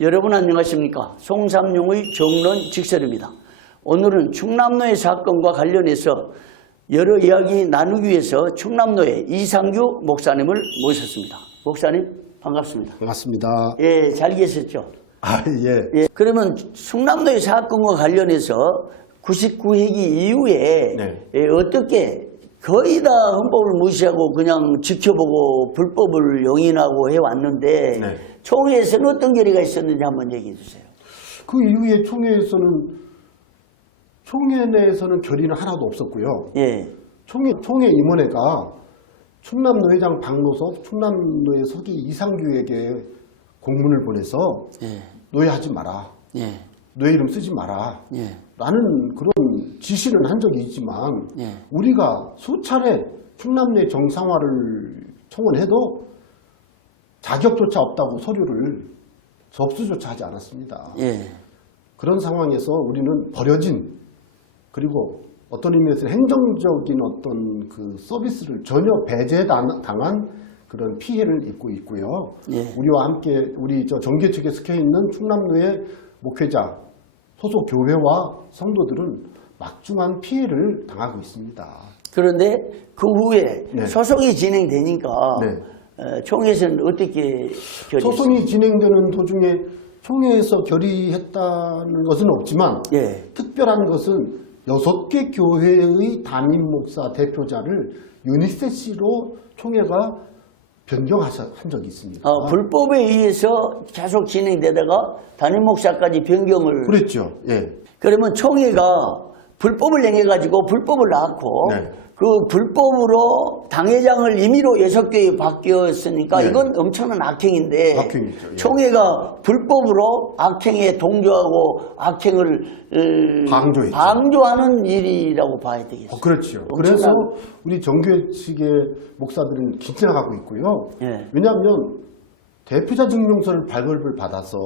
여러분 안녕하십니까? 송삼룡의 정론 직설입니다. 오늘은 충남로의 사건과 관련해서 여러 이야기 나누기 위해서 충남로의 이상규 목사님을 모셨습니다. 목사님 반갑습니다. 반갑습니다. 예, 잘 계셨죠? 예. 예, 그러면 충남로의 사건과 관련해서 99회기 이후에 어떻게 거의 다 헌법을 무시하고 그냥 지켜보고 불법을 용인하고 해왔는데 총회에서는 어떤 결의가 있었는지 한번 얘기해 주세요. 그 이후에 총회 내에서는 결의는 하나도 없었고요. 예. 총회 임원회가 충남노회장 박노섭 충남노회 서기 이상규에게 공문을 보내서 노회하지 마라. 노회 이름 쓰지 마라. 라는 그런 지시는 한 적이 있지만 우리가 수차례 충남내 정상화를 청원해도 자격조차 없다고 서류를 접수조차 하지 않았습니다. 그런 상황에서 우리는 버려진 그리고 어떤 의미에서 행정적인 어떤 그 서비스를 전혀 배제당한 그런 피해를 입고 있고요. 우리와 함께 우리 정계 측에 속해 있는 충남노회 목회자 소속 교회와 성도들은 막중한 피해를 당하고 있습니다. 그런데 그 후에 소송이 진행되니까 총회에서는 어떻게 결의했습니까? 소송이 진행되는 도중에 총회에서 결의했다는 것은 없지만 특별한 것은 6개 교회의 담임 목사 대표자를 유니세시로 총회가 변경한 적이 있습니다. 불법에 의해서 계속 진행되다가 담임 목사까지 변경을. 그랬죠. 그러면 총회가 불법을 행해가지고 불법을 낳고 그 불법으로 당회장을 임의로 6개에 바뀌었으니까 이건 엄청난 악행인데 악행이죠. 총회가 불법으로 악행에 동조하고 악행을 방조하는 일이라고 봐야 되겠어요. 그렇죠. 그래서 우리 정교회 측의 목사들은 긴장하고 있고요. 왜냐하면 대표자 증명서를 발급을 받아서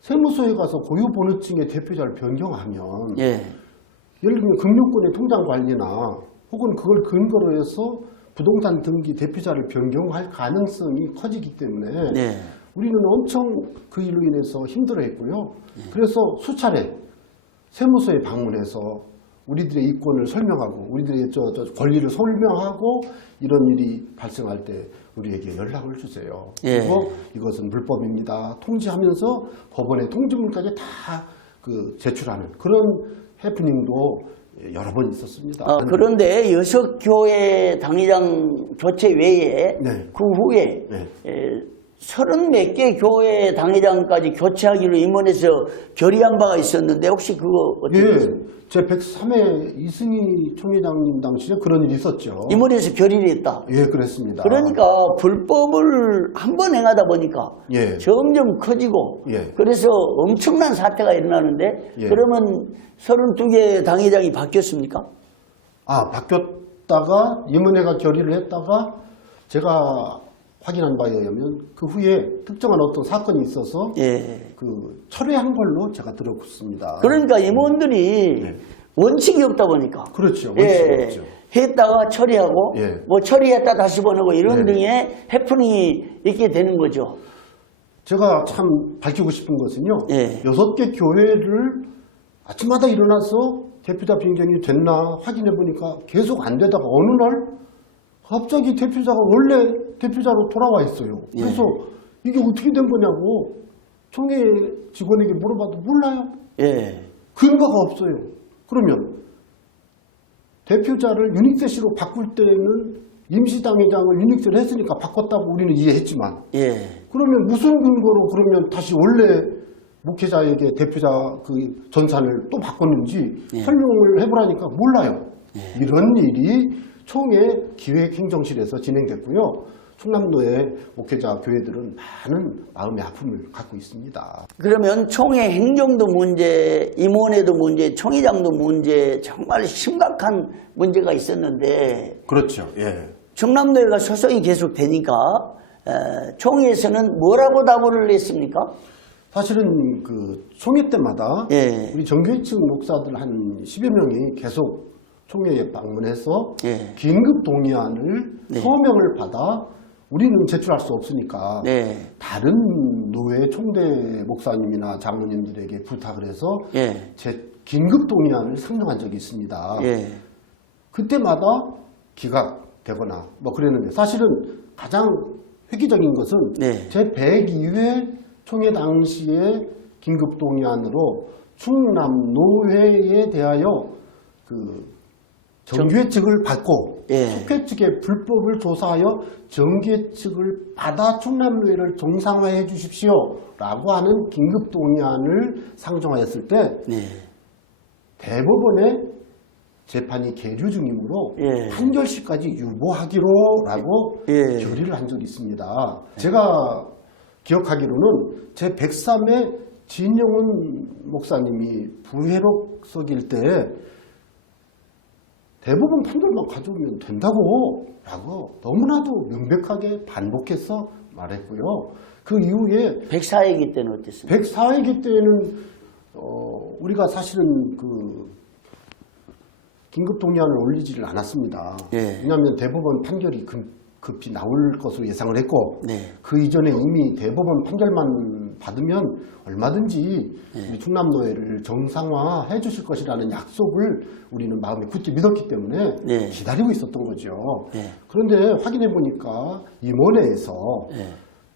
세무서에 가서 고유번호증의 대표자를 변경하면 예를 들면 금융권의 통장 관리나 혹은 그걸 근거로 해서 부동산 등기 대표자를 변경할 가능성이 커지기 때문에 우리는 엄청 그 일로 인해서 힘들어했고요. 그래서 수차례 세무서에 방문해서 우리들의 이권을 설명하고 우리들의 권리를 설명하고 이런 일이 발생할 때 우리에게 연락을 주세요. 그리고 이것은 불법입니다. 통지하면서 법원에 통지문까지 다 제출하는 그런 해프닝도 여러 번 있었습니다. 그런데 6교회 당회장 교체 외에 그 후에 30몇 개 교회 당회장까지 교체하기로 임원에서 결의한 바가 있었는데 혹시 그거 어떻게 됐습니까? 제 103회 이승희 총회장님 당시에 그런 일이 있었죠. 임원에서 결의를 했다. 그랬습니다. 그러니까 불법을 한 번 행하다 보니까 점점 커지고 그래서 엄청난 사태가 일어나는데 그러면 32개 당회장이 바뀌었습니까? 바뀌었다가 임원회가 결의를 했다가 제가 확인한 바에 의하면 그 후에 특정한 어떤 사건이 있어서 철회한 걸로 제가 들었습니다. 그러니까 임원들이 원칙이 없다 보니까 그렇죠. 원칙이 없죠. 했다가 처리하고 뭐 처리했다 다시 보내고 이런 등의 해프닝이 있게 되는 거죠. 제가 참 밝히고 싶은 것은요. 6개 교회를 아침마다 일어나서 대표자 변경이 됐나 확인해 보니까 계속 안 되다가 어느 날 갑자기 대표자가 원래 대표자로 돌아와 있어요. 그래서 이게 어떻게 된 거냐고 총회 직원에게 물어봐도 몰라요. 근거가 없어요. 그러면 대표자를 유닉세시로 바꿀 때는 임시당회장을 유닉세로 했으니까 바꿨다고 우리는 이해했지만 그러면 무슨 근거로 그러면 다시 원래 목회자에게 대표자 그 전산을 또 바꿨는지 설명을 해보라니까 몰라요. 이런 일이 총회 기획행정실에서 진행됐고요. 충남도의 목회자 교회들은 많은 마음의 아픔을 갖고 있습니다. 그러면 총회 행정도 문제, 임원회도 문제, 총회장도 문제 정말 심각한 문제가 있었는데 그렇죠. 충남도가 소송이 계속되니까 총회에서는 뭐라고 답을 했습니까? 사실은 그 총회 때마다 우리 정교회 측 목사들 한 10여 명이 계속 총회에 방문해서 긴급 동의안을 서명을 받아 우리는 제출할 수 없으니까 네. 다른 노회 총대 목사님이나 장로님들에게 부탁을 해서 예. 제 긴급 동의안을 상정한 적이 있습니다. 예. 그때마다 기각되거나 뭐 그랬는데 사실은 가장 획기적인 것은 네. 제 102회 총회 당시에 긴급 동의안으로 충남 노회에 대하여 그 정교회 측을 받고 예. 속회 측의 불법을 조사하여 정교회 측을 받아 충남노회를 정상화해 주십시오 라고 하는 긴급 동의안을 상정하였을 때 네. 대법원의 재판이 계류 중이므로 예. 판결시까지 유보하기로 라고 예. 결의를 한 적이 있습니다. 제가 기억하기로는 제 103회 진영훈 목사님이 부회록석일 때 대법원 판결만 가져오면 된다고 라고 너무나도 명백하게 반복해서 말했고요. 그 이후에 104회기 때는 어땠습니까? 104회기 때는 우리가 사실은 그 긴급 동의안을 올리지를 않았습니다. 예. 왜냐하면 대법원 판결이 급히 나올 것으로 예상을 했고 네. 그 이전에 이미 대법원 판결만 받으면 얼마든지 우리 충남노회를 정상화해 주실 것이라는 약속을 우리는 마음에 굳게 믿었기 때문에 네. 기다리고 있었던 거죠. 네. 그런데 확인해 보니까 임원회에서 네.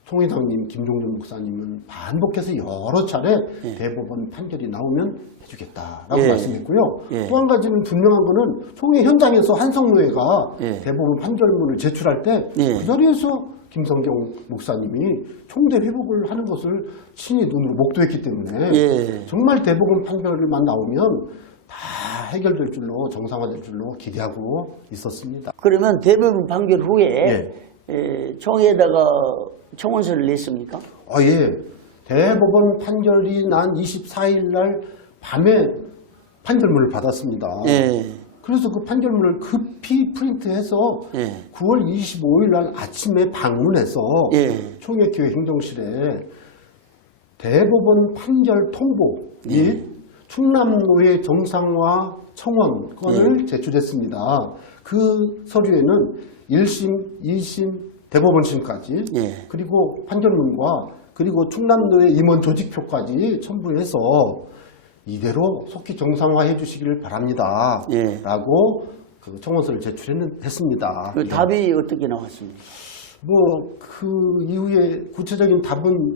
총회장님 김종준 목사님은 반복해서 여러 차례 예. 대법원 판결이 나오면 해주겠다라고 예. 말씀했고요. 예. 또 한 가지는 분명한 거는 총회 현장에서 한성노회가 예. 대법원 판결문을 제출할 때 그 예. 자리에서 김성경 목사님이 총대 회복을 하는 것을 친히 눈으로 목도했기 때문에 예. 정말 대법원 판결만 나오면 다 해결될 줄로 정상화될 줄로 기대하고 있었습니다. 그러면 대법원 판결 후에 총회에다가 청원서를 냈습니까? 예. 대법원 판결이 난 24일 날 밤에 판결문을 받았습니다. 예. 그래서 그 판결문을 급히 프린트해서 예. 9월 25일 날 아침에 방문해서 예. 총회교회 행정실에 대법원 판결 통보 및 충남노회 정상화 청원권을 제출했습니다. 그 서류에는 1심, 2심, 대법원심까지 예. 그리고 판결문과 그리고 충남노회 임원 조직표까지 첨부해서 이대로 속히 정상화해 주시기를 바랍니다. 예. 라고 그 청원서를 제출했습니다. 그 답이 어떻게 나왔습니까? 그 이후에 구체적인 답은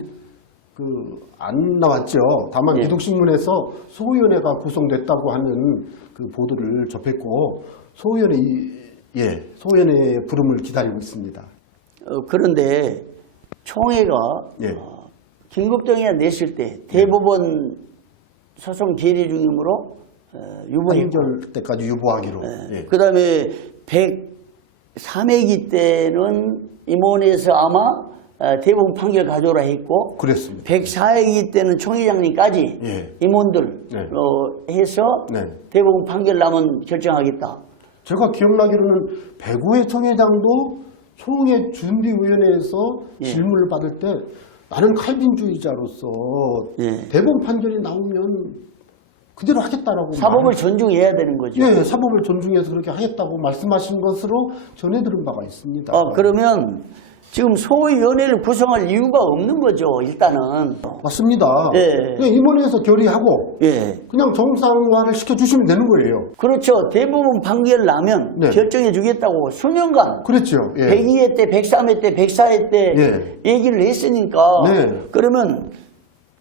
안 나왔죠. 다만 예. 기독신문에서 소위원회가 구성됐다고 하는 그 보도를 접했고 소위원회의 부름을 기다리고 있습니다. 그런데 총회가 예. 긴급동의안 냈을 때 대법원 소송 계류 중이므로 유보했고 판결 때까지 유보하기로. 예. 그 다음에 103회기 때는 임원에서 아마 대법원 판결 가져오라 했고 그랬습니다. 104회기 때는 총회장님까지 예. 임원들 네. 해서 네. 대법원 판결 나면 결정하겠다. 제가 기억나기로는 배구회 총회장도 총회 준비위원회에서 예. 질문을 받을 때 나는 칼빈주의자로서 예. 대법원 판결이 나오면 그대로 하겠다라고 사법을 존중해야 되는 거죠. 예, 사법을 존중해서 그렇게 하겠다고 말씀하신 것으로 전해 들은 바가 있습니다. 그러면 지금 소위원회를 구성할 이유가 없는 거죠. 일단은. 맞습니다. 예. 그냥 임원회에서 결의하고 예. 그냥 정상화를 시켜주시면 되는 거예요. 그렇죠. 대법원 판결 나면 네. 결정해 주겠다고 수년간 그렇죠. 예. 102회 때, 103회 때, 104회 때 예. 얘기를 했으니까 네. 그러면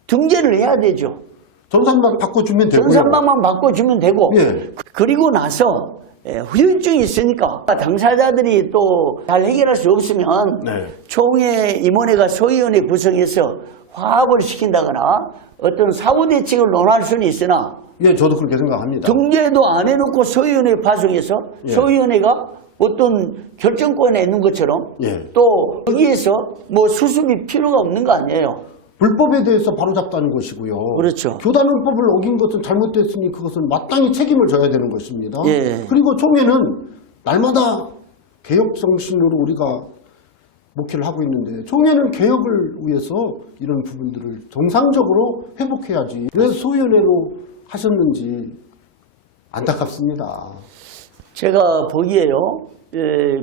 등재를 해야 되죠. 전산만 바꿔주면 되고요. 전산망만 바꿔주면 되고 예. 그리고 나서 후유증이 있으니까 당사자들이 또 잘 해결할 수 없으면 네. 총회 임원회가 소위원회 구성해서 화합을 시킨다거나 어떤 사후 대책을 논할 수는 있으나 예, 저도 그렇게 생각합니다. 등재도 안 해놓고 소위원회 파송해서 예. 소위원회가 어떤 결정권에 있는 것처럼 예. 또 여기에서 뭐 수습이 필요가 없는 거 아니에요. 불법에 대해서 바로잡다는 것이고요. 그렇죠. 교단헌법을 어긴 것은 잘못됐으니 그것은 마땅히 책임을 져야 되는 것입니다. 예. 그리고 총회는 날마다 개혁 정신으로 우리가 목회를 하고 있는데 총회는 개혁을 위해서 이런 부분들을 정상적으로 회복해야지. 왜 소위원회로 하셨는지 안타깝습니다. 제가 보기에요.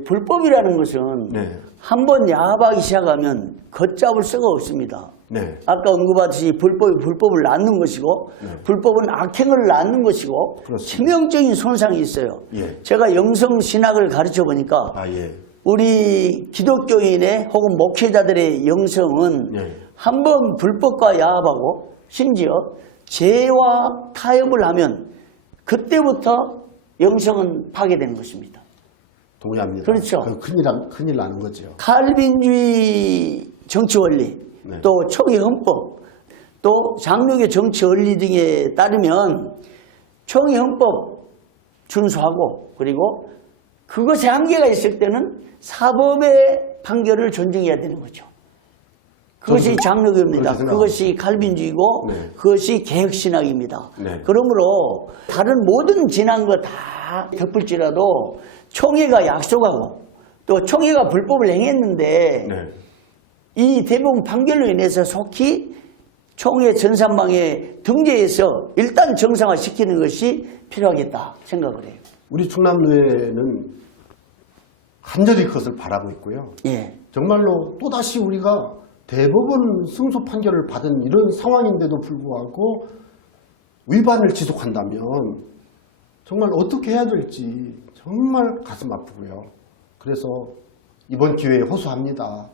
불법이라는 것은 네. 한번 야합하기 시작하면 걷잡을 수가 없습니다. 네. 아까 언급하듯이 불법이 불법을 낳는 것이고 불법은 악행을 낳는 것이고 그렇습니다. 치명적인 손상이 있어요. 예. 제가 영성신학을 가르쳐 보니까 예. 우리 기독교인의 혹은 목회자들의 영성은 한번 불법과 야합하고 심지어 죄와 타협을 하면 그때부터 영성은 파괴되는 것입니다. 동의합니다. 그렇죠. 큰일 나는 거죠. 칼빈주의 정치 원리, 또 총회 헌법, 또 장로교 정치 원리 등에 따르면 총회 헌법 준수하고 그리고 그것에 한계가 있을 때는 사법의 판결을 존중해야 되는 거죠. 그것이 장로교입니다. 그것이 칼빈주의고 그것이 개혁신학입니다. 그러므로 다른 모든 지난 거 다 덮을지라도 총회가 약속하고 또 총회가 불법을 행했는데 이 대법원 판결로 인해서 속히 총회 전산망에 등재해서 일단 정상화시키는 것이 필요하겠다 생각을 해요. 우리 충남노회는 간절히 그것을 바라고 있고요. 예. 정말로 또다시 우리가 대법원 승소 판결을 받은 이런 상황인데도 불구하고 위반을 지속한다면 정말 어떻게 해야 될지 정말 가슴 아프고요. 그래서 이번 기회에 호소합니다.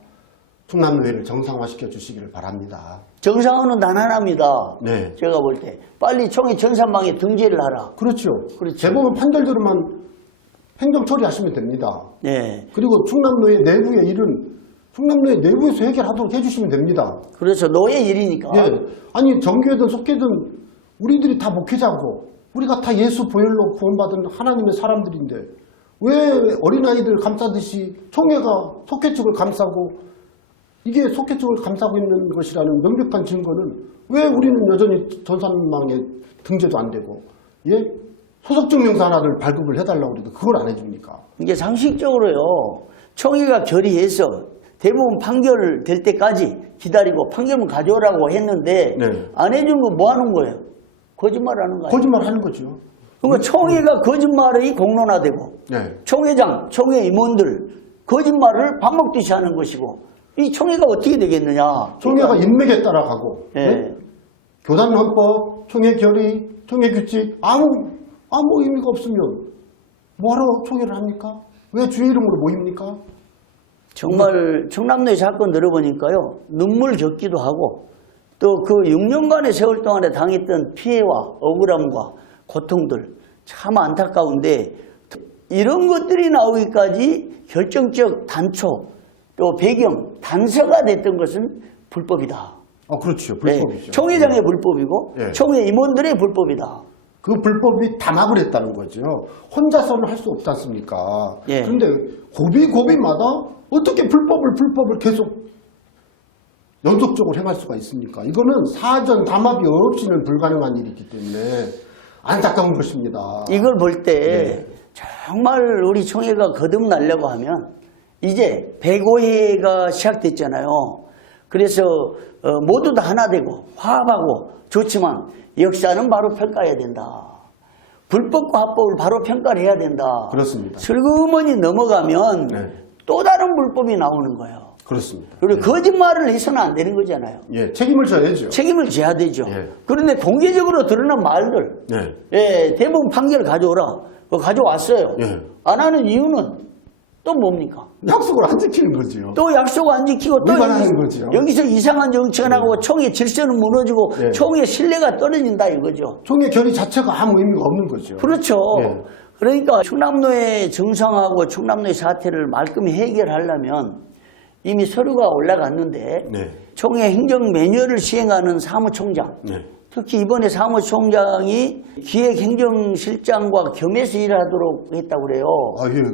충남노회를 정상화시켜 주시기를 바랍니다. 정상화는 단 하나입니다. 네. 제가 볼 때 빨리 총회 전산망에 등재를 하라. 그렇죠. 그렇죠. 대법원 판결대로만 행정 처리하시면 됩니다. 네. 그리고 충남노회 내부의 일은 충남노회 내부에서 해결하도록 해주시면 됩니다. 그렇죠. 노예 일이니까. 예. 아니 정교회든 속회든 우리들이 다 목회자고 우리가 다 예수 보혈로 구원받은 하나님의 사람들인데 왜 어린아이들 감싸듯이 총회가 속회 측을 감싸고 이게 속회 측을 감싸고 있는 것이라는 명백한 증거는 왜 우리는 여전히 전산망에 등재도 안 되고 예? 소속증명서 하나를 발급을 해달라고 그래도 그걸 안 해줍니까? 이게 상식적으로요. 총회가 결의해서 대법원 판결 될 때까지 기다리고 판결문 가져오라고 했는데 안 해준 거 뭐 하는 거예요? 거짓말하는 거예요. 거짓말하는 거죠. 그러니까 총회가 거짓말이 공론화되고 총회장, 총회 임원들 거짓말을 밥 먹듯이 하는 것이고 이 총회가 어떻게 되겠느냐. 총회가 인맥에 따라가고 네? 교단헌법, 총회 결의, 총회 규칙 아무 의미가 없으면 뭐하러 총회를 합니까? 왜 주의 이름으로 모입니까? 정말 충남노회 사건 들어보니까요. 눈물 적기도 하고 또 그 6년간의 세월 동안에 당했던 피해와 억울함과 고통들 참 안타까운데 이런 것들이 나오기까지 결정적 단초 또 배경 단서가 됐던 것은 불법이다. 그렇죠. 불법이죠. 총회장의 불법이고 총회 임원들의 불법이다. 그 불법이 담합을 했다는 거죠. 혼자서는 할 수 없지 않습니까? 그런데 고비마다 어떻게 불법을 계속 연속적으로 행할 수가 있습니까? 이거는 사전 담합이 없이는 불가능한 일이기 때문에 안타까운 것입니다. 이걸 볼 때 정말 우리 총회가 거듭나려고 하면 이제 105회가 시작됐잖아요. 그래서 모두 다 하나 되고 화합하고 좋지만 역사는 바로 평가해야 된다. 불법과 합법을 바로 평가를 해야 된다. 그렇습니다. 슬그머니 넘어가면 또 다른 불법이 나오는 거예요. 그렇습니다. 그리고 거짓말을 해서는 안 되는 거잖아요. 책임을 져야죠. 책임을 져야 되죠. 그런데 공개적으로 드러난 말들, 대법원 판결을 가져오라. 그거 가져왔어요. 안 하는 이유는 또 뭡니까? 약속을 안 지키는 거죠. 또 약속 안 지키고 또 위반하는 거죠. 여기서 이상한 정치가 나고 총회 질서는 무너지고 총회 신뢰가 떨어진다 이거죠. 총회 결의 자체가 아무 의미가 없는 거죠. 그렇죠. 그러니까 충남노회 정상하고 충남노회 사태를 말끔히 해결하려면 이미 서류가 올라갔는데 총회 행정 매뉴얼을 시행하는 사무총장 특히 이번에 사무총장이 기획행정실장과 겸해서 일하도록 했다고 그래요.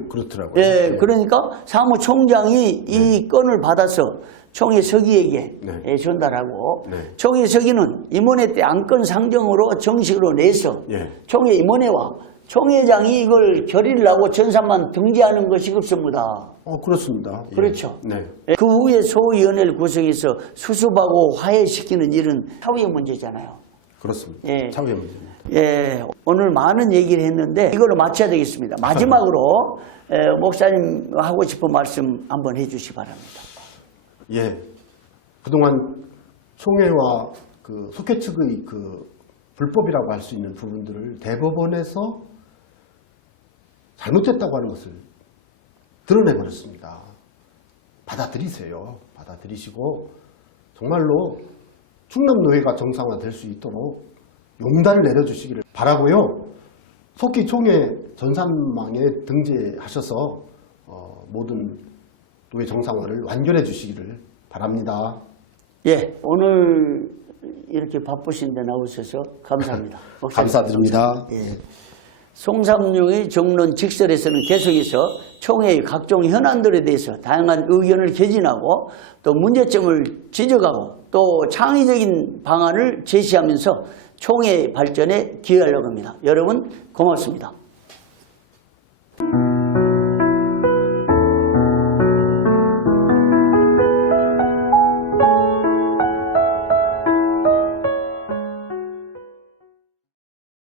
그렇더라고요. 그러니까 사무총장이 이 건을 받아서 총회 서기에게 전달하고 총회 서기는 임원회 때 안건 상정으로 정식으로 내서 총회 임원회와 총회장이 이걸 결의를 하고 전산만 등재하는 것이 급습니다. 그렇습니다. 그렇죠. 그 후에 소위원회를 구성해서 수습하고 화해시키는 일은 사후의 문제잖아요. 그렇습니다. 예. 참여의 문제입니다. 예, 오늘 많은 얘기를 했는데 이걸로 마쳐야 되겠습니다. 마지막으로 목사님 하고 싶은 말씀 한번 해주시기 바랍니다. 예, 그동안 총회와 그 속회 측의 그 불법이라고 할 수 있는 부분들을 대법원에서 잘못됐다고 하는 것을 드러내버렸습니다. 받아들이세요. 받아들이시고 정말로 충남노회가 정상화될 수 있도록 용단을 내려주시기를 바라고요. 속히 총회 전산망에 등재하셔서 모든 노회 정상화를 완결해 주시기를 바랍니다. 예, 오늘 이렇게 바쁘신데 나오셔서 감사합니다. 감사드립니다. 예. 송삼룡의 정론 직설에서는 계속해서 총회의 각종 현안들에 대해서 다양한 의견을 개진하고 또 문제점을 지적하고 또 창의적인 방안을 제시하면서 총회 발전에 기여하려고 합니다. 여러분 고맙습니다.